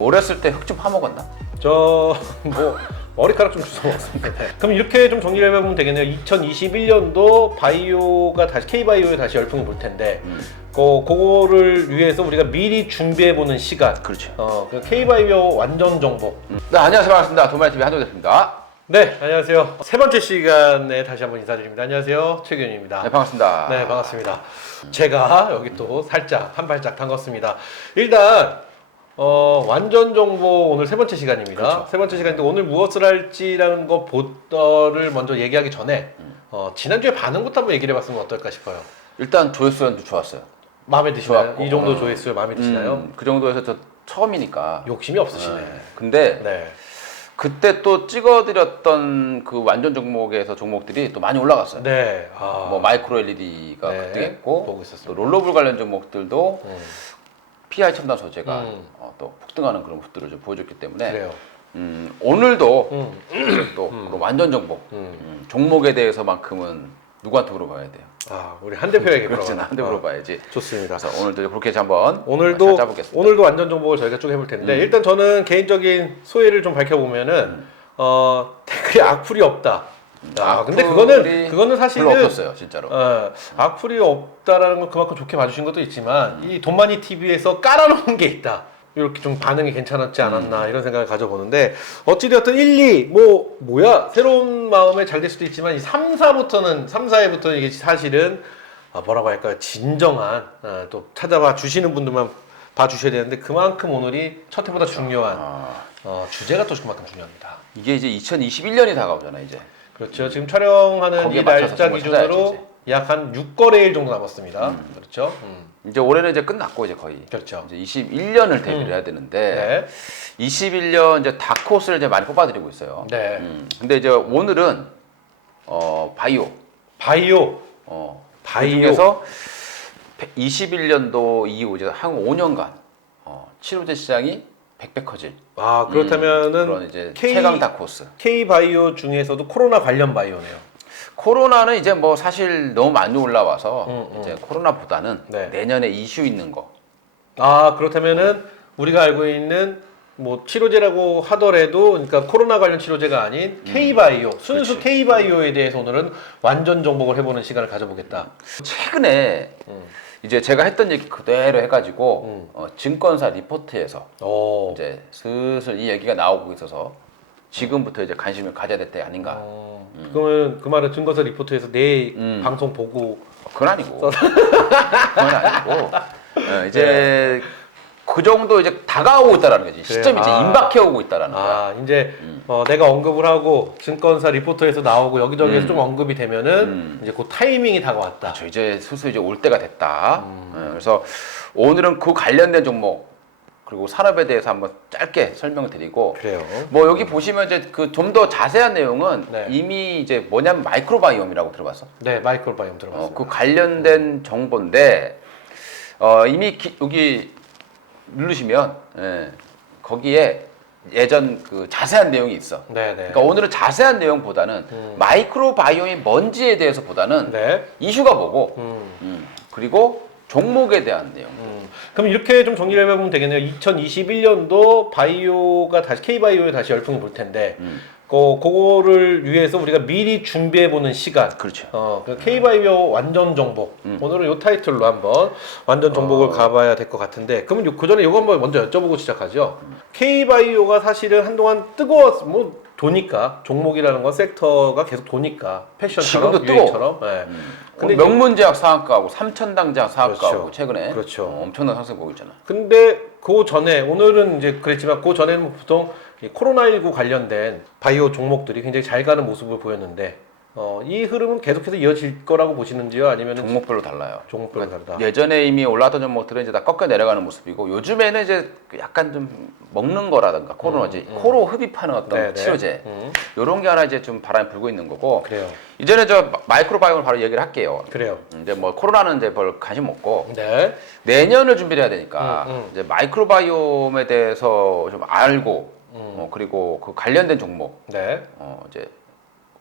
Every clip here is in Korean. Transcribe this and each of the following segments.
어렸을 때 흙 좀 파먹었나? 저 머리카락 좀 주워 먹었습니다. 그럼 이렇게 좀 정리를 해보면 되겠네요. 2021년도 바이오가 다시 K바이오에 다시 열풍이 불 텐데 그거를 위해서 우리가 미리 준비해보는 시간. 그렇죠. 그 K바이오 완전 정보. 네, 안녕하세요. 반갑습니다. 도마TV 한동대입니다. 네, 안녕하세요. 세 번째 시간에 다시 한번 인사드립니다. 안녕하세요. 최규현입니다. 네, 반갑습니다. 네, 반갑습니다. 제가 여기 또 살짝 한 발짝 담갔습니다. 일단 완전 정보 오늘 세 번째 시간입니다. 그렇죠. 세 번째 시간인데 오늘 무엇을 할지라는 것를 먼저 얘기하기 전에 지난주에 반응부터 한번 얘기를 해봤으면 어떨까 싶어요. 일단 조회수는 좋았어요. 마음에 드시나요? 좋았고. 이 정도 조회수 마음에 드시나요? 그 정도에서 저 처음이니까. 욕심이 없으시네. 근데 네. 그때 또 찍어드렸던 그 완전 종목에서 종목들이 또 많이 올라갔어요. 네. 뭐 마이크로 LED가 네, 급등했고, 보고 또 있었습니다. 롤러블 관련 종목들도 PI 첨단 소재가 음. 또 폭등하는 그런 모습들을 좀 보여줬기 때문에 그래요. 오늘도 또 그런 완전 정보 음. 종목에 대해서만큼은 누구한테 물어봐야 돼요? 우리 한 대표에게 그렇지, 물어봐요. 나한테 물어봐야지. 좋습니다. 그래서 오늘도 그렇게 해서 한번 오늘도 잘 짜보겠습니다. 오늘도 완전 정보를 저희가 쭉 해볼 텐데 일단 저는 개인적인 소회를 좀 밝혀보면은 댓글이 악플이 없다. 근데 그거는 사실은 별로 없었어요, 진짜로. 악플이 없다라는 건 그만큼 좋게 봐주신 것도 있지만 이 돈마니 TV에서 깔아놓은 게 있다. 이렇게 좀 반응이 괜찮았지 않았나 이런 생각을 가져보는데 어찌되었든 1, 2 뭐야 새로운 마음에 잘 될 수도 있지만 이 3, 4회부터는 이게 사실은 뭐라고 할까요? 진정한 또 찾아봐 주시는 분들만 봐주셔야 되는데 그만큼 오늘이 첫 회보다 중요한 주제가 또 그만큼 중요합니다. 이게 이제 2021년이 다가오잖아요, 이제. 그렇죠. 지금 촬영하는 거기에 이 맞춰서 날짜 정보를 기준으로 찾아야지, 약 한 6거래일 정도 남았습니다. 그렇죠. 이제 올해는 이제 끝났고 이제 거의. 그렇죠. 이제 21년을 대비를 해야 되는데 네. 21년 이제 다크호스를 이제 많이 뽑아드리고 있어요. 네. 근데 이제 오늘은 바이오. 바이오. 그 중에서 21년도 이후 이제 한 5년간 치료제 시장이 100배 커질. 그렇다면은 그런 이제 최강 다크호스. K바이오 중에서도 코로나 관련 바이오네요. 코로나는 이제 뭐 사실 너무 많이 올라와서 이제 코로나보다는 네. 내년에 이슈 있는 거. 그렇다면은 우리가 알고 있는 뭐 치료제라고 하더라도 그러니까 코로나 관련 치료제가 아닌 K바이오, 순수 그렇지. K바이오에 대해서 오늘은 완전 정복을 해보는 시간을 가져보겠다. 최근에 이제 제가 했던 얘기 그대로 해가지고 증권사 리포트에서 이제 슬슬 이 얘기가 나오고 있어서 지금부터 이제 관심을 가져야 될 때 아닌가. 그러면 그 말은 증거서 리포트에서 내 방송 보고 그건 아니고. 그건 아니고. 이제 그 정도 이제 다가오고 있다라는 거지. 시점이 이제 임박해 오고 있다라는 거야. 이제 내가 언급을 하고 증권사 리포터에서 나오고 여기저기에서 좀 언급이 되면은 이제 그 타이밍이 다가왔다. 저 이제 슬슬 이제 올 때가 됐다. 그래서 오늘은 그 관련된 종목 그리고 산업에 대해서 한번 짧게 설명을 드리고. 그래요. 뭐 여기 보시면 이제 그 좀 더 자세한 내용은 네. 이미 이제 뭐냐면 마이크로바이옴이라고 들어봤어. 네, 마이크로바이옴 들어봤어요. 그 관련된 정보인데 이미 여기 누르시면 거기에 예전 그 자세한 내용이 있어. 네, 네. 그러니까 오늘은 자세한 내용보다는 마이크로바이옴이 뭔지에 대해서보다는 네. 이슈가 뭐고 그리고 종목에 대한 내용. 그럼 이렇게 좀 정리를 해보면 되겠네요. 2021년도 바이오가 다시 K바이오에 다시 열풍이 불 텐데 그거를 위해서 우리가 미리 준비해보는 시간. 그렇죠. 그 K바이오 완전 정복. 오늘은 이 타이틀로 한번 완전 정복을 가봐야 될 것 같은데, 그러면 그 전에 이거 한번 먼저 여쭤보고 시작하죠. K바이오가 사실은 한동안 도니까 종목이라는 건 섹터가 계속 도니까 패션처럼 지금도 유행처럼. 네. 근데 명문제약 상한가하고 삼천당제약 상한가하고 그렇죠. 최근에 그렇죠. 엄청난 상승 보고 있잖아. 근데 그 전에 오늘은 이제 그랬지만 그 전에는 보통 이 코로나19 관련된 바이오 종목들이 굉장히 잘 가는 모습을 보였는데 이 흐름은 계속해서 이어질 거라고 보시는지요? 아니면 종목별로 달라요. 종목별로 다르다? 예전에 이미 올라왔던 종목들은 이제 다 꺾여 내려가는 모습이고 요즘에는 이제 약간 좀 먹는 거라든가 코로나지 코로 흡입하는 어떤 네네. 치료제 이런 게 하나 이제 좀 바람이 불고 있는 거고. 그래요. 이전에 저 마이크로바이옴을 바로 얘기를 할게요. 그래요. 이제 뭐 코로나는 이제 별 관심 없고 네. 내년을 준비를 해야 되니까 이제 마이크로바이옴에 대해서 좀 알고 그리고 그 관련된 종목 네. 이제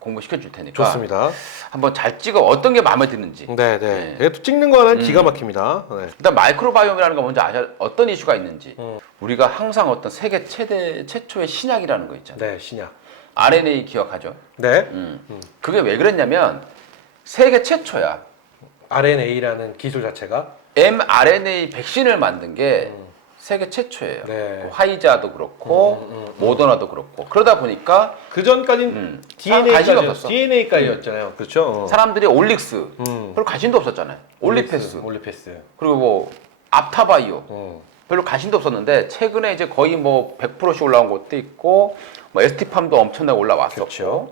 공부시켜 줄 테니까 좋습니다. 한번 잘 찍어 어떤 게 마음에 드는지. 네네. 네. 얘도 찍는 거 하나는 기가 막힙니다. 네. 일단 마이크로바이옴이라는 거 먼저 어떤 이슈가 있는지. 우리가 항상 어떤 세계 최초의 신약이라는 거 있잖아요. 네, 신약. RNA 기억하죠? 네. 그게 왜 그랬냐면 세계 최초야. RNA라는 기술 자체가 mRNA 백신을 만든 게 세계 최초예요. 네. 그 화이자도 그렇고 모더나도 그렇고 그러다 보니까 그 전까지는 관심이 없었어. DNA까지였잖아요. 그렇죠. 사람들이 올릭스 별로 관심도 없었잖아요. 올리패스 올리패스. 그리고 뭐 앞타바이오 별로 관심도 없었는데 최근에 이제 거의 뭐 100%씩 올라온 것도 있고 뭐 ST팜도 엄청나게 올라왔었고 그렇죠.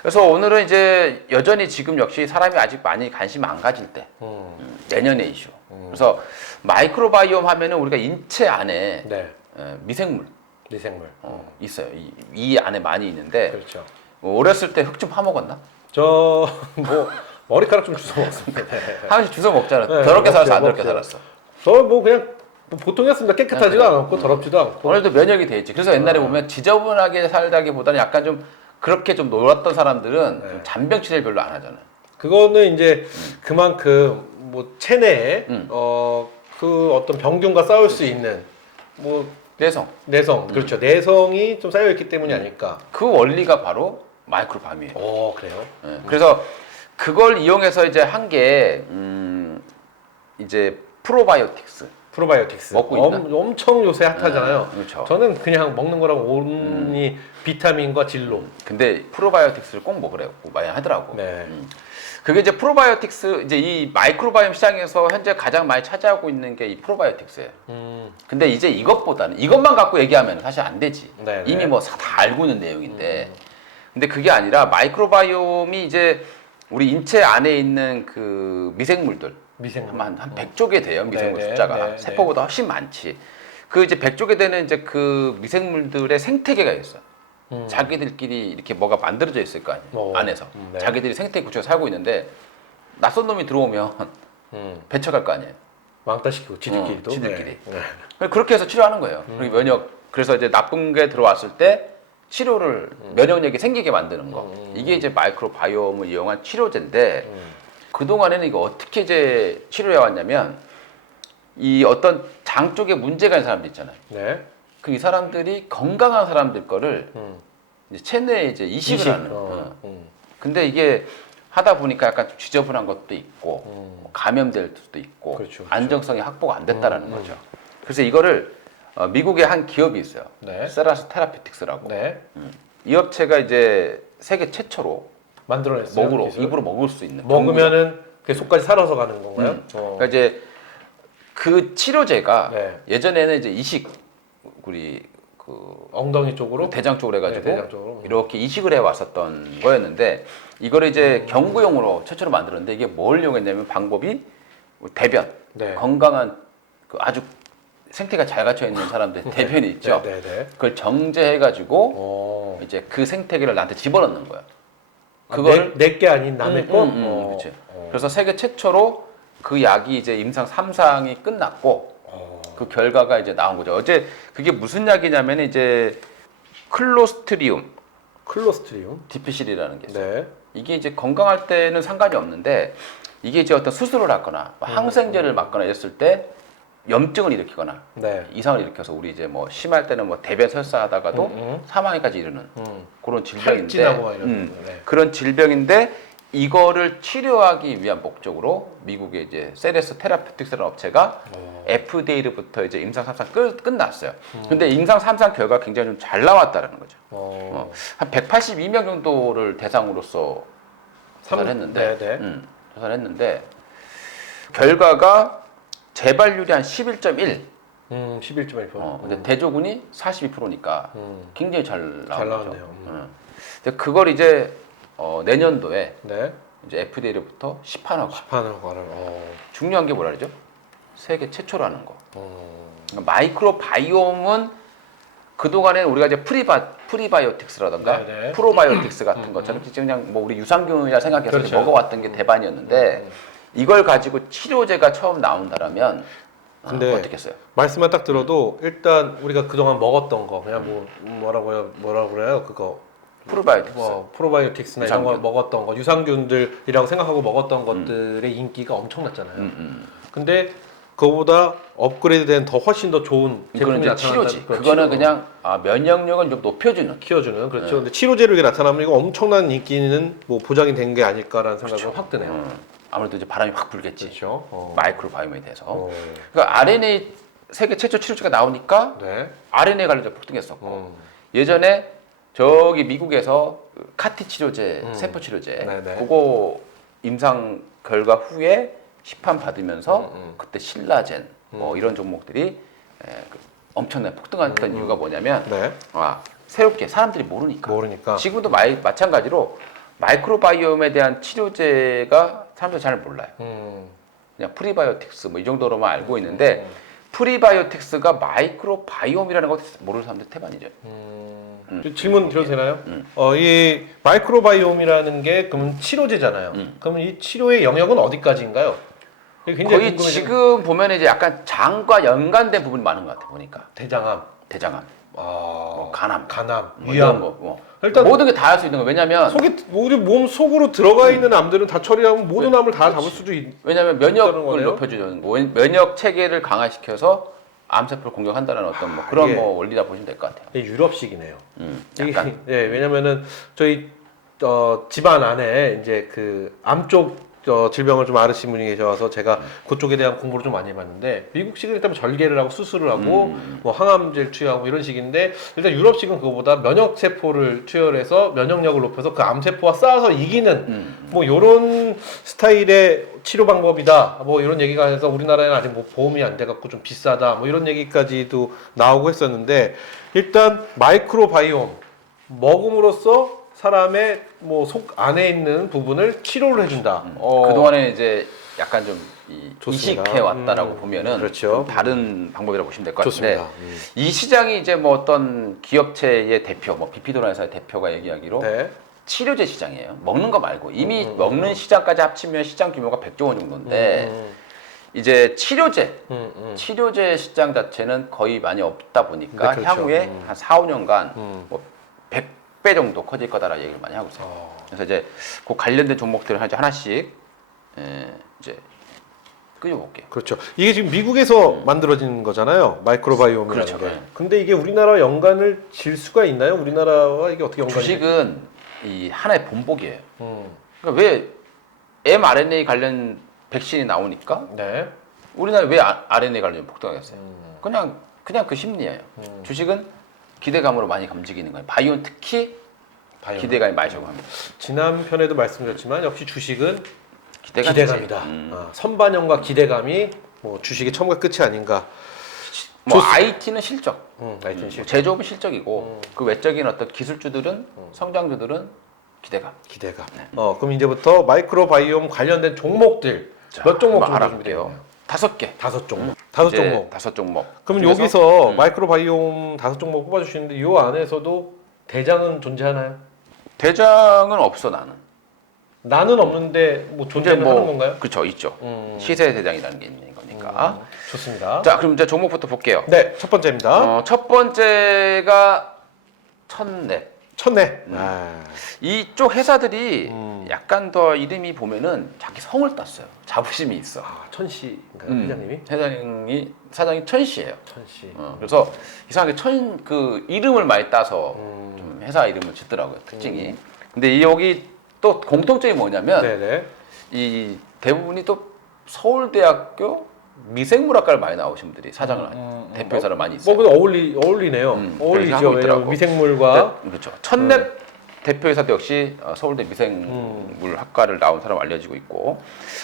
그래서 오늘은 이제 여전히 지금 역시 사람이 아직 많이 관심 안 가질 때 내년의 이슈. 그래서 마이크로바이옴 하면은 우리가 인체 안에 네. 미생물 미생물. 있어요. 이 안에 많이 있는데 그렇죠. 뭐 어렸을 때 흙 좀 파먹었나? 저 뭐 머리카락 좀 주워 먹습니다. 네. 한 번씩 주워 먹잖아. 네, 더럽게 살았어, 먹죠, 안 더럽게 먹죠. 살았어. 저 뭐 그냥 뭐 보통이었습니다. 깨끗하지도 그래. 않았고 더럽지도 않고. 오늘도 면역이 돼 있지. 그래서 옛날에 보면 지저분하게 살다기보다는 약간 좀 그렇게 좀 놀았던 사람들은 네. 좀 잔병 치레를 별로 안 하잖아요. 그거는 이제 그만큼 뭐 체내에 그 어떤 병균과 싸울 수 있는 뭐 내성. 그렇죠. 내성이 좀 쌓여 있기 때문이 아닐까. 그 원리가 바로 마이크로밤이에요. 그래요? 예, 그래서 그걸 이용해서 이제 한 게 이제 프로바이오틱스 프로바이오틱스 먹고 있나? 엄청 요새 핫하잖아요. 그렇죠. 저는 그냥 먹는 거랑 온리 비타민과 진로. 근데 프로바이오틱스를 꼭 먹으라고 많이 하더라고. 네. 그게 이제 프로바이오틱스 이제 이 마이크로바이옴 시장에서 현재 가장 많이 차지하고 있는 게 이 프로바이오틱스예요. 근데 이제 이것보다는 이것만 갖고 얘기하면 사실 안 되지. 네네. 이미 뭐 다 알고 있는 내용인데. 근데 그게 아니라 마이크로바이옴이 이제 우리 인체 안에 있는 그 미생물들 한 100쪽에 돼요. 미생물 네네, 숫자가 네네. 세포보다 훨씬 많지. 그 이제 100쪽에 되는 이제 그 미생물들의 생태계가 있어요. 자기들끼리 이렇게 뭐가 만들어져 있을 거 아니에요. 안에서. 네. 자기들이 생태계 구조에 살고 있는데 낯선 놈이 들어오면 배척할 거 아니에요. 왕따시키고 지들끼리도. 지들끼리. 네. 그렇게 해서 치료하는 거예요. 그리고 그래서 이제 나쁜 게 들어왔을 때 치료를 면역력이 생기게 만드는 거. 이게 이제 마이크로바이옴을 이용한 치료제인데 그동안에는 이거 어떻게 이제 치료해 왔냐면 이 어떤 장 쪽에 문제가 있는 사람들 있잖아요. 네. 그 이 사람들이 건강한 사람들 거를 이제 체내에 이제 이식을 하는. 근데 이게 하다 보니까 약간 좀 지저분한 것도 있고 뭐 감염될 수도 있고 그렇죠. 안정성이 확보가 안 됐다라는 거죠. 그래서 이거를 미국의 한 기업이 있어요. 네. 세라스 테라피틱스라고. 네. 이 업체가 이제 세계 최초로 만들어냈어요. 먹으로 기술? 입으로 먹을 수 있는 먹으면은 그 속까지 살아서 가는 건가요? 그러니까 이제 그 치료제가 네. 예전에는 이제 이식 우리 그 엉덩이 쪽으로 대장 쪽으로 해가지고 네, 대장 쪽으로. 이렇게 이식을 해 왔었던 거였는데 이거를 이제 경구용으로 최초로 만들었는데 이게 뭘 이용했냐면 방법이 대변 네. 건강한 그 아주 생태가 잘 갖춰 있는 사람들 대변이 있죠. 네, 네. 그걸 정제해가지고 이제 그 생태계를 나한테 집어넣는 거야. 그거를 내게 아닌 남의 거. 그렇지. 그래서 세계 최초로 그 약이 이제 임상 3상이 끝났고 그 결과가 이제 나온 거죠. 어제 그게 무슨 약이냐면 이제 클로스트리움 디피실이라는 게 있어요. 네. 이게 이제 건강할 때는 상관이 없는데 이게 이제 어떤 수술을 하거나 뭐 항생제를 맞거나 이랬을 때 염증을 일으키거나 네. 이상을 일으켜서 우리 이제 뭐 심할 때는 뭐 대변 설사하다가도 사망에까지 이르는 그런 질병인데 탈진하고 막 이런 네. 그런 질병인데 이거를 치료하기 위한 목적으로 미국의 이제 세레스 테라피틱스라는 업체가 FDA로부터 이제 임상 3상 끝났어요. 근데 임상 3상 결과가 굉장히 좀 잘 나왔다라는 거죠. 한 182명 정도를 대상으로서 조사를 했는데, 네, 조사를 했는데 결과가 재발률이 한 11.1. 11.1%. 근데 대조군이 42%니까 굉장히 잘 잘 나온 거죠. 나왔네요. 근데 그걸 이제 내년도에 네. 이제 FDA로부터 시판허가. 시판허가를. 중요한 게 뭐라 그러죠? 세계 최초라는 거. 그러니까 마이크로바이옴은 그동안에 우리가 이제 프리바이오틱스라던가 네네. 프로바이오틱스 같은 것처럼 그냥 뭐 우리 유산균이라 생각해서 그렇죠. 먹어왔던 게 대반이었는데 이걸 가지고 치료제가 처음 나온다라면 근데 어떻겠어요? 말씀만 딱 들어도 일단 우리가 그동안 먹었던 거 그냥 뭐라고 그래요? 그거 프로바이오틱스. 프로바이오틱스나 이런 걸 유산균. 먹었던 거 유산균들이라고 생각하고 먹었던 것들의 인기가 엄청났잖아요. 근데 그거보다 업그레이드된 더 훨씬 더 좋은 제품이 이거는 이제 나타났다. 치료지. 그거는 그냥 면역력을 좀 높여주는. 키워주는 그렇죠. 근데 치료제로 이게 나타나면 이거 엄청난 인기는 뭐 보장이 된 게 아닐까라는 생각이 확 드네요. 아무래도 이제 바람이 확 불겠지. 그렇죠. 마이크로바이옴에 대해서. 그러니까 RNA 세계 최초 치료제가 나오니까 네. RNA 관련자 폭등했었고 예전에 저기 미국에서 카티 치료제, 세포 치료제 네네. 그거 임상 결과 후에 시판 받으면서 그때 신라젠 뭐 이런 종목들이 엄청나게 폭등했던 이유가 뭐냐면 네. 새롭게 사람들이 모르니까. 지금도 마찬가지로 마이크로바이옴에 대한 치료제가 사람들이 잘 몰라요. 그냥 프리바이오틱스 뭐 이 정도로만 알고 있는데 프리바이오틱스가 마이크로바이옴이라는 걸 모르는 사람들 대만이죠. 질문 드려도 되나요? 이 마이크로바이옴이라는 게 그럼 치료제잖아요. 그러면 이 치료의 영역은 어디까지인가요? 이게 굉장히 거의 궁금해지는- 지금 보면 이제 약간 장과 연관된 부분이 많은 것 같아 보니까 대장암, 대장암, 뭐 간암, 간암, 이런 위암. 거, 일단 모든 게 다 할 수 있는 거. 왜냐면 우리 몸 속으로 들어가 있는 암들은 다 처리하면 모든 암을 다 잡을 수도 있. 왜냐면 있다는 면역을 거네요? 높여주는 거, 면역 체계를 강화시켜서 암세포를 공격한다는 어떤 뭐 그런 이게- 뭐 원리라 보시면 될 것 같아요. 이게 유럽식이네요. 약간 예, 왜냐면은 저희 집안 안에 이제 그 암 쪽 질병을 좀 앓으신 분이 계셔서 제가 그쪽에 대한 공부를 좀 많이 해봤는데 미국식은 일단 절개를 하고 수술을 하고 뭐 항암제를 투여하고 이런 식인데 일단 유럽식은 그거보다 면역 세포를 투여해서 면역력을 높여서 그 암세포와 싸워서 이기는 뭐 이런 스타일의 치료 방법이다. 뭐 이런 얘기가 해서 우리나라에는 아직 뭐 보험이 안 돼갖고 좀 비싸다. 뭐 이런 얘기까지도 나오고 했었는데 일단 마이크로바이옴 먹음으로써 사람의 뭐 속 안에 있는 부분을 치료를 해준다. 그동안에 이제 약간 좀 좋습니다. 이식해 왔다라고 보면은 그렇죠. 좀 다른 방법이라고 보시면 될 것 같은데 좋습니다. 이 시장이 이제 뭐 어떤 기업체의 대표, 뭐 비피도라 회사의 대표가 얘기하기로 네. 치료제 시장이에요. 먹는 거 말고 이미 먹는 시장까지 합치면 시장 규모가 100조 원 정도인데 이제 치료제 시장 자체는 거의 많이 없다 보니까 네, 그렇죠. 향후에 한 4, 5년간 뭐 100배 정도 커질 거다라는 얘기를 많이 하고 있어요. 그래서 이제 그 관련된 종목들을 이제 하나씩 이제 끄집어볼게요. 그렇죠. 이게 지금 미국에서 만들어진 거잖아요. 마이크로바이옴이라는 그렇죠. 게. 네. 근데 이게 우리나라와 연관을 질 수가 있나요? 우리나라와 이게 어떻게 연관이? 주식은 이 하나의 본보기예요. 음. 그러니까 왜 mRNA 관련 백신이 나오니까 네. 우리나라 왜 RNA 관련 폭등하겠어요? 그냥 그 심리예요. 주식은 기대감으로 많이 움직이는 거예요. 바이오는 특히 기대감이 많이 적합니다. 지난 편에도 말씀드렸지만 역시 주식은 기대감이지. 기대감이다. 선반영과 기대감이 뭐 주식의 처음과 끝이 아닌가. 뭐 IT는 실적, 하여튼 실적. 제조업은 실적이고 그 외적인 어떤 기술주들은 성장주들은 기대감. 기대감. 그럼 이제부터 마이크로바이옴 관련된 종목들 몇 종목 정도 준비되어 있나요? 5개. 5종목. 5종목. 5종목. 그럼 여기서 마이크로바이옴 5종목 뽑아주시는데 이 안에서도 대장은 존재하나요? 대장은 없어 나는. 나는 없는데 뭐 존재는 하는 건가요? 그렇죠, 있죠. 시세 대장이라는 게 있는 거니까. 좋습니다. 자, 그럼 이제 종목부터 볼게요. 네, 첫 번째입니다. 첫 번째가 첫랩. 첫내. 이쪽 회사들이 약간 더 이름이 보면은 자기 성을 땄어요. 자부심이 있어. 천씨인가요, 회장님이? 사장이 천씨예요. 천씨. 그래서 이상하게 그 이름을 많이 따서 좀 회사 이름을 짓더라고요. 특징이. 근데 여기 또 공통점이 뭐냐면 네네. 이 대부분이 또 서울대학교 미생물학과를 많이 나오신 분들이 사장을 대표이사를 많이 있어요. 뭐 근데 어울리네요. 그래서 하고 어울리죠. 있더라고. 왜냐면 미생물과 네, 그렇죠. 첫랩 대표이사도 역시 서울대 미생물학과를 나온 사람 알려지고 있고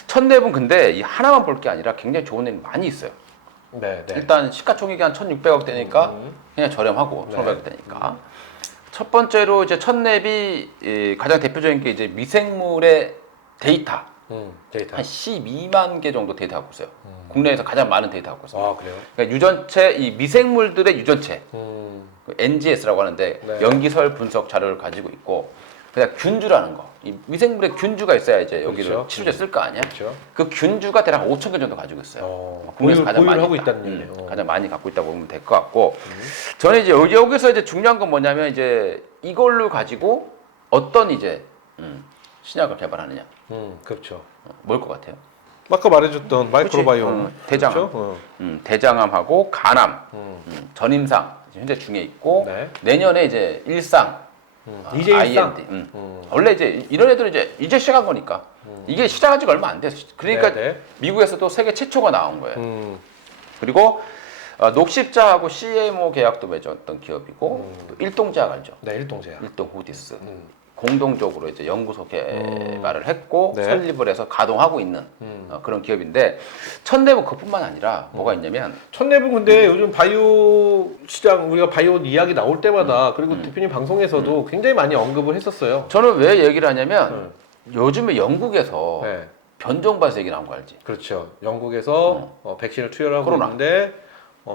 첫랩은 근데 이 하나만 볼 게 아니라 굉장히 좋은 일이 많이 있어요. 네. 일단 시가총액이 한 1,600억 대니까 그냥 저렴하고 1,500억 대니까 첫 번째로 이제 첫랩이 가장 대표적인 게 이제 미생물의 데이터 데이터. 한 12만 개 정도 데이터 갖고 있어요. 국내에서 가장 많은 데이터 갖고 있어요. 아, 그래요? 그러니까 유전체 이 미생물들의 유전체 그 NGS라고 하는데 네. 염기설 분석 자료를 가지고 있고 그냥 균주라는 거. 이 미생물에 균주가 있어야 이제 여기를 그렇죠. 치료제 쓸 거 아니야? 그렇죠. 그 균주가 대략 5천 개 정도 가지고 있어요. 국내에서 보유를 하고 있다. 있다는 얘기네요. 가장 많이 갖고 있다고 보면 될 것 같고, 저는 이제 여기서 이제 중요한 건 뭐냐면 이제 이걸로 가지고 어떤 이제 신약을 개발하느냐. 그렇죠. 뭘 것 같아요? 아까 말해줬던 마이크로바이옴. 대장암, 그렇죠? 대장암하고 간암, 전임상 현재 중에 있고 네. 내년에 이제 일상, 이제 일상. IND. 원래 이제 이런 애들은 이제 시작한 거니까 이게 시작한 지가 얼마 안 됐어. 그러니까 네. 미국에서도 세계 최초가 나온 거예요. 그리고 녹십자하고 CMO 계약도 맺었던 기업이고 또 일동제약 알죠? 네, 일동제약. 일동 후디스. 공동적으로 이제 연구소 개발을 했고 네. 설립을 해서 가동하고 있는 그런 기업인데 첫내부 그뿐만 아니라 뭐가 있냐면 첫내부 근데 요즘 바이오 시장 우리가 바이오 이야기 나올 때마다 그리고 대표님 방송에서도 굉장히 많이 언급을 했었어요. 저는 왜 얘기를 하냐면 요즘에 영국에서 네. 변종 발색이 나온 거 알지? 그렇죠. 영국에서 백신을 투여하고 코로나. 있는데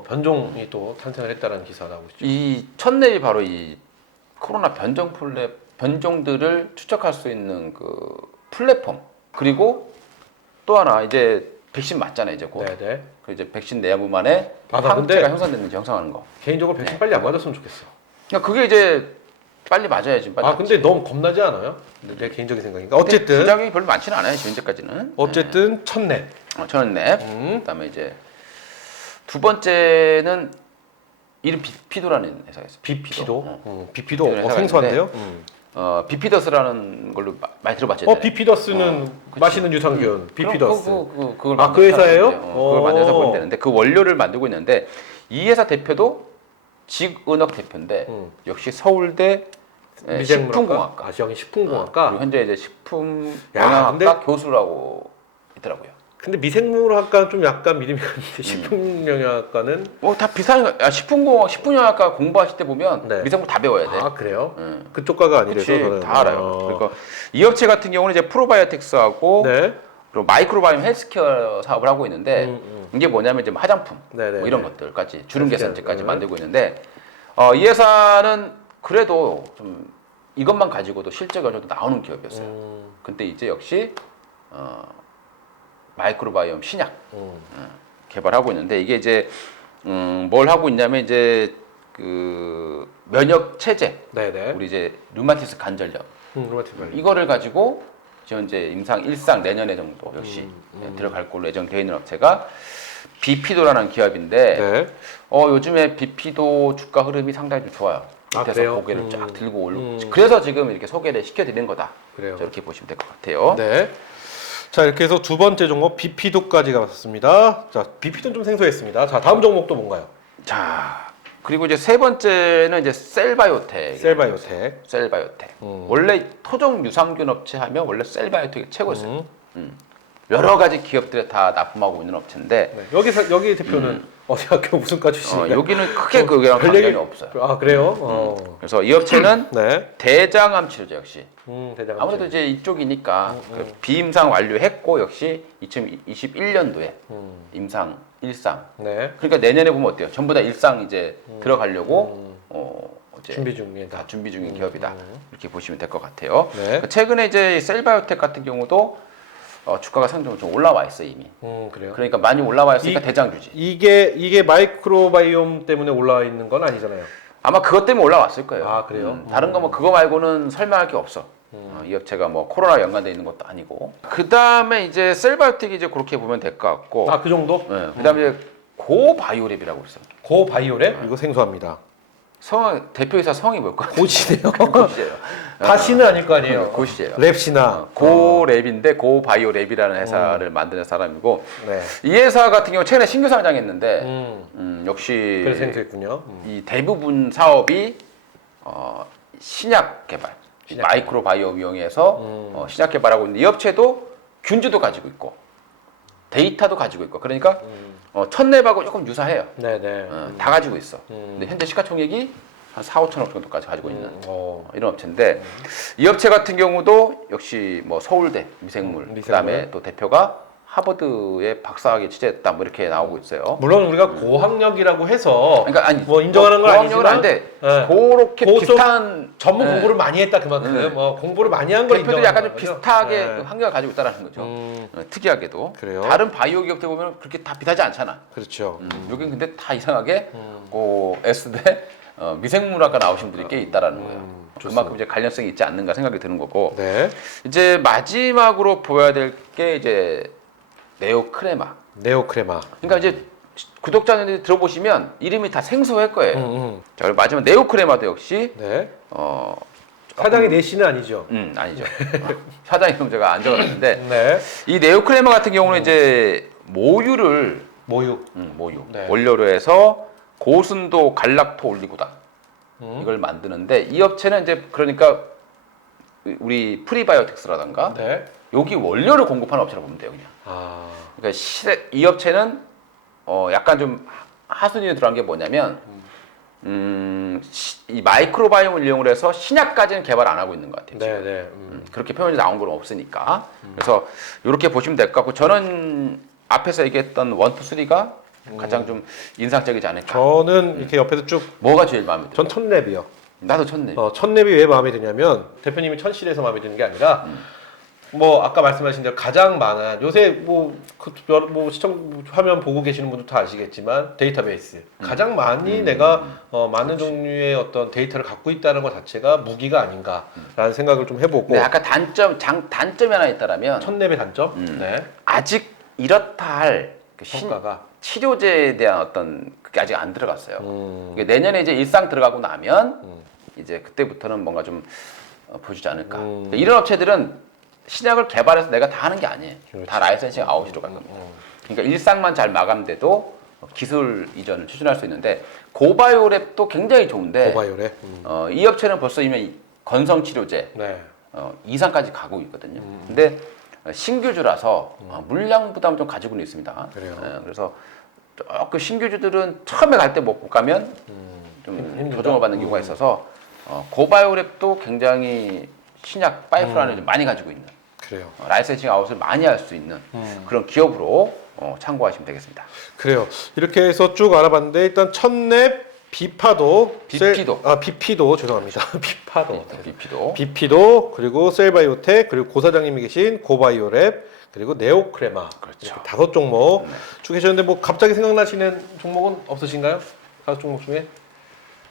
변종이 또 탄생을 했다는 기사가 나오고 있죠. 이 첫내비 바로 이 코로나 변종들을 추적할 수 있는 그 플랫폼 그리고 또 하나 이제 백신 맞잖아요 이제 곧. 네네. 그 이제 백신 내부만에 나 항체가 근데 형성됐는지 형성하는 거. 개인적으로 백신 빨리 안 맞았으면 좋겠어. 그러니까 그게 이제 빨리 맞아야지. 빨리 근데 너무 겁나지 않아요? 내 개인적인 생각이니까. 어쨌든 부작용이 별로 많지는 않아요 현재까지는. 어쨌든 첫내. 저는 랩. 그다음에 이제 두 번째는 이름 비피도라는 회사가 있어요. 비피도. 비피도 비피도라는 회사가 생소한데요. 비피더스라는 걸로 많이 들어봤죠. 비피더스는 마시는 유산균. 비피더스. 그걸 그 회사예요? 그걸 만들어서 보면 되는데 그 원료를 만들고 있는데 이 회사 대표도 직은혁 대표인데 역시 서울대 식품공학과. 여기 식품공학과. 그리고 현재 이제 식품 야, 영양학과 교수라고 있더라고요. 근데 미생물학과는 좀 약간 믿음이 가는데 식품영양학과는 다 비슷한 거. 식품영양학과 공부하실 때 보면 네. 미생물 다 배워야 돼. 그래요? 그쪽과가 아니라서 그치, 저는. 다 알아요. 그러니까 이 업체 같은 경우는 이제 프로바이오틱스하고 네. 그리고 마이크로바이옴 헬스케어 사업을 하고 있는데 이게 뭐냐면 이제 화장품 네네. 뭐 이런 것들까지 주름 헬스케어. 개선제까지 만들고 있는데 이 회사는 그래도 좀 이것만 가지고도 실적이 어느 정도 나오는 기업이었어요. 근데 이제 역시 마이크로바이옴 신약 개발하고 있는데 이게 이제 뭘 하고 있냐면 이제 그 면역 체제 네네. 우리 이제 류마티스 관절염 로마티브. 이거를 가지고 지금 이제 임상 1상 내년에 정도 역시 들어갈 걸로 예정되어 있는 업체가 비피도라는 기업인데 네. 요즘에 비피도 주가 흐름이 상당히 좀 좋아요. 밑에서 그래요? 고개를 쫙 들고 올리고 그래서 지금 이렇게 소개를 시켜드리는 거다. 그래요. 이렇게 보시면 될 것 같아요. 네. 자, 이렇게 해서 두 번째 종목 비피도까지 가봤습니다. 자, 비피도는 좀 생소했습니다. 자, 다음 종목도 뭔가요? 자, 그리고 이제 세 번째는 이제 셀바이오텍. 셀바이오텍. 원래 토종 유산균 업체 하면 원래 셀바이오텍이 최고였어요. 여러 가지 기업들에 다 납품하고 있는 업체인데 네. 여기 대표는 어디 학교 무슨 과 출신인가요? 여기는 크게 그거랑 관련이 없어요. 그래요? 그래서 이 업체는 네. 대장암 치료제 역시 대장암 아무래도 이제 이쪽이니까 그 비임상 완료했고 역시 2021년도에 임상 1상. 네. 그러니까 내년에 보면 어때요? 전부 다 일상 이제 들어가려고 이제 준비 중이다. 다 준비 중인 기업이다. 이렇게 보시면 될 것 같아요. 네. 최근에 이제 셀바이오텍 같은 경우도 주가가 상당히 좀 올라와 있어요 이미. 그래요. 그러니까 많이 올라와 있으니까 대장주지. 이게 마이크로바이옴 때문에 올라와 있는 건 아니잖아요. 아마 그것 때문에 올라왔을 거예요. 그래요? 다른 거 뭐 그거 말고는 설명할 게 없어. 이 업체가 뭐 코로나 연관돼 있는 것도 아니고. 그 다음에 이제 셀바이오텍이 이제 그렇게 보면 될 것 같고. 그 정도? 네. 그 다음에 이제 고바이오랩이라고 있어요. 고바이오랩? 이거 생소합니다. 대표이사 성이 뭘까요? 고시네요. 고시예요. 다시는 아닐 거 아니에요. 고시예요. 랩시나. 고랩인데 고바이오랩이라는 회사를 만드는 사람이고 네. 이 회사 같은 경우 최근에 신규 상장했는데 역시 그래서 생소했군요. 이 대부분 사업이 신약 개발, 마이크로바이옴 이용해서 신약 개발하고 있는데 이 업체도 균주도 가지고 있고 데이터도 가지고 있고 그러니까 첫랩하고 조금 유사해요. 네네. 다 가지고 있어. 근데 현재 시가총액이 한 4, 5천억 정도까지 가지고 있는 이런 업체인데 이 업체 같은 경우도 역시 뭐 서울대 미생물, 그다음에 또 대표가 하버드에 박사학위 취재했다 뭐 이렇게 나오고 있어요. 물론 우리가 고학력이라고 해서 그러니까 아니 뭐 인정하는 건 고학력은 아니지만 아닌데 네. 그렇게 고 비슷한 전문 네. 공부를 많이 했다 그만큼 네. 뭐 공부를 많이 한 걸 대표들이 인정하는 약간 좀 거죠. 비슷하게 네. 그 환경을 가지고 있다는 거죠. 특이하게도 그래요? 다른 바이오 기업들 보면 그렇게 다 비슷하지 않잖아. 그렇죠. 여긴 근데 다 이상하게 그 S대 미생물학과 나오신 분들이 꽤 있다라는 거예요. 그만큼 이제 관련성이 있지 않는가 생각이 드는 거고. 네. 이제 마지막으로 보여야 될 게 이제 네오크레마. 네오크레마. 그러니까 이제 구독자님들이 들어보시면 이름이 다 생소할 거예요. 자, 그리고 마지막 네오크레마도 역시 네. 조금- 사장이 내시는 아니죠. 아니죠. 사장 이름 제가 안 적어놨는데 네. 이 네오크레마 같은 경우는 이제 모유를 모유. 모유 네. 원료로 해서 고순도 갈락토 올리고당 이걸 만드는데 이 업체는 이제 그러니까 우리 프리바이오틱스라던가 네. 여기 원료를 공급하는 업체라고 보면 돼요 그냥. 아. 그러니까 이 업체는 약간 좀 하순위에 들어간 게 뭐냐면 이 마이크로바이옴을 이용을 해서 신약까지는 개발 안 하고 있는 것 같아요. 네, 지금. 네. 그렇게 표현이 나온 건 없으니까. 그래서 이렇게 보시면 될 것 같고 저는 앞에서 얘기했던 1, 2, 3가 가장 좀 인상적이지 않을까. 저는 이렇게 옆에서 쭉 뭐가 제일 마음에 들어요? 전 천랩이요. 나도 쳤네. 천랩이 왜 마음에 드냐면 대표님이 천실에서 마음에 드는 게 아니라 뭐 아까 말씀하신 대로 가장 많은 요새 뭐 시청 화면 보고 계시는 분도 다 아시겠지만 데이터베이스 가장 많이 내가 많은 종류의 어떤 데이터를 갖고 있다는 것 자체가 무기가 아닌가라는 생각을 좀 해보고 근데 아까 단점이 하나 있다라면 천랩의 단점 네 아직 이렇다 할 그 성과가 치료제에 대한 어떤 그게 아직 안 들어갔어요. 이게 내년에 이제 일상 들어가고 나면 이제 그때부터는 뭔가 좀 보여주지 않을까. 그러니까 이런 업체들은 신약을 개발해서 내가 다 하는 게 아니에요. 그렇지. 다 라이선싱 아웃으로 갈 겁니다. 그러니까 일상만 잘 마감돼도 기술 이전을 추진할 수 있는데 고바이오랩도 굉장히 좋은데 고바이오랩 이 업체는 벌써 이미 건성 치료제 네. 이상까지 가고 있거든요. 근데 신규주라서 물량 부담 좀 가지고는 있습니다. 그래요. 그래서 조금 신규주들은 처음에 갈 때 못 가면 좀 힘들다. 조정을 받는 경우가 있어서 고바이오랩도 굉장히 신약 파이프라인을 좀 많이 가지고 있는 그래요. 라이센싱 아웃을 많이 할 수 있는 그런 기업으로 참고하시면 되겠습니다. 그래요. 이렇게 해서 쭉 알아봤는데 일단 첫랩 비파도 비피도. 비피도 죄송합니다. 비파도 BP도 비피도 그리고 셀바이오텍 그리고 고사장님이 계신 고바이오랩 그리고 네오크레마 그렇죠. 이렇게 5종목 쭉 계셨는데 뭐 갑자기 생각나시는 종목은 없으신가요? 5종목 중에?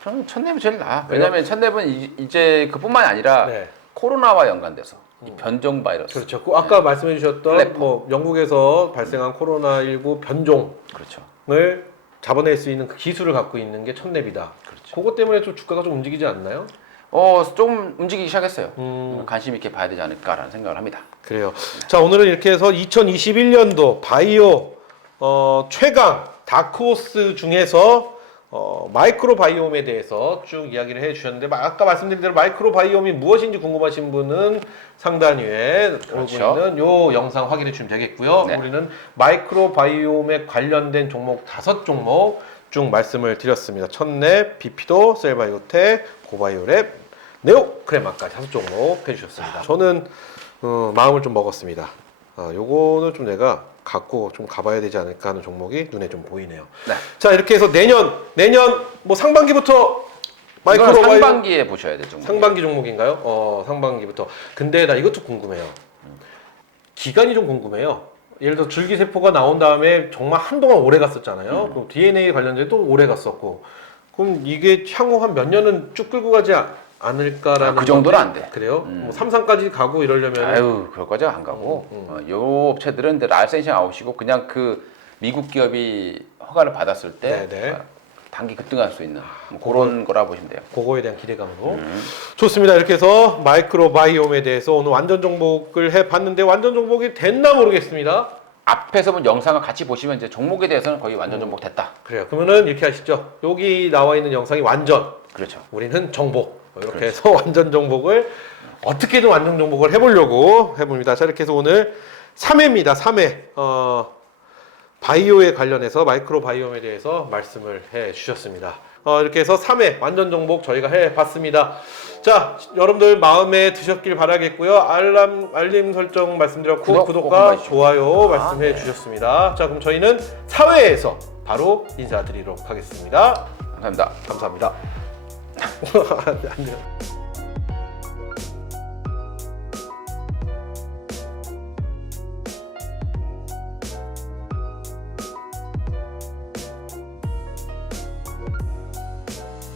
저는 첫랩이 제일 나아. 왜냐하면 첫랩은 이제 그뿐만이 아니라 네. 코로나와 연관돼서 이 변종 바이러스. 그렇죠. 그 아까 말씀해 주셨던 플랫폼. 뭐 영국에서 발생한 코로나19 변종을 그렇죠. 잡아낼 수 있는 그 기술을 갖고 있는 게 첫랩이다. 그렇죠. 그것 때문에 좀 주가가 좀 움직이지 않나요? 좀 움직이기 시작했어요. 관심 있게 봐야 되지 않을까라는 생각을 합니다. 그래요. 자, 오늘은 이렇게 해서 2021년도 바이오 최강 다크호스 중에서 마이크로바이옴에 대해서 쭉 이야기를 해주셨는데 아까 말씀드린 대로 마이크로바이옴이 무엇인지 궁금하신 분은 상단 위에 그렇죠. 오고 있는 요 영상 확인해 주시면 되겠고요. 네. 우리는 마이크로바이옴에 관련된 종목 5종목 쭉 말씀을 드렸습니다. 첫랩, 비피도, 셀바이오텍, 고바이오랩, 네오크레마까지 5종목 해주셨습니다. 저는 마음을 좀 먹었습니다. 요거는 좀 내가 갖고 좀 가봐야 되지 않을까 하는 종목이 눈에 좀 보이네요. 네. 자, 이렇게 해서 내년 뭐 상반기부터 이거는 마이크로바이옴 상반기에 보셔야 될 종목. 상반기 종목인가요? 상반기부터. 근데 나 이것도 궁금해요. 기간이 좀 궁금해요. 예를 들어 줄기세포가 나온 다음에 정말 한동안 오래 갔었잖아요. 그럼 DNA 관련돼도 오래 갔었고. 그럼 이게 향후 한 몇 년은 쭉 끌고 가지 않을까라는 그 정도는 건데. 안 돼. 그래요? 뭐 3상까지 가고 이러려면 아유, 그럴까지 안 가고. 요 업체들은 이제 라이센싱 아웃이고 그냥 그 미국 기업이 허가를 받았을 때 네네. 단기 급등할 수 있는 뭐 그런 거라 보시면 돼요. 그거에 대한 기대감으로. 좋습니다. 이렇게 해서 마이크로바이옴에 대해서 오늘 완전 정복을 해봤는데 완전 정복이 됐나 모르겠습니다. 앞에서 본 영상을 같이 보시면 이제 종목에 대해서는 거의 완전 정복 됐다. 그래요. 그러면은 이렇게 하시죠. 여기 나와 있는 영상이 완전, 그렇죠. 우리는 정복. 이렇게 해서 완전 정복을 어떻게든 완전 정복을 해보려고 해봅니다. 자, 이렇게 해서 오늘 3회입니다. 3회. 바이오에 관련해서 마이크로바이옴에 대해서 말씀을 해 주셨습니다. 이렇게 해서 3회 완전 정복 저희가 해봤습니다. 자, 여러분들 마음에 드셨길 바라겠고요. 알림 설정 말씀드렸고 구독과 좋아요 말씀해 주셨습니다. 자, 그럼 저희는 4회에서 바로 인사드리도록 하겠습니다. 감사합니다. 감사합니다. 안녕.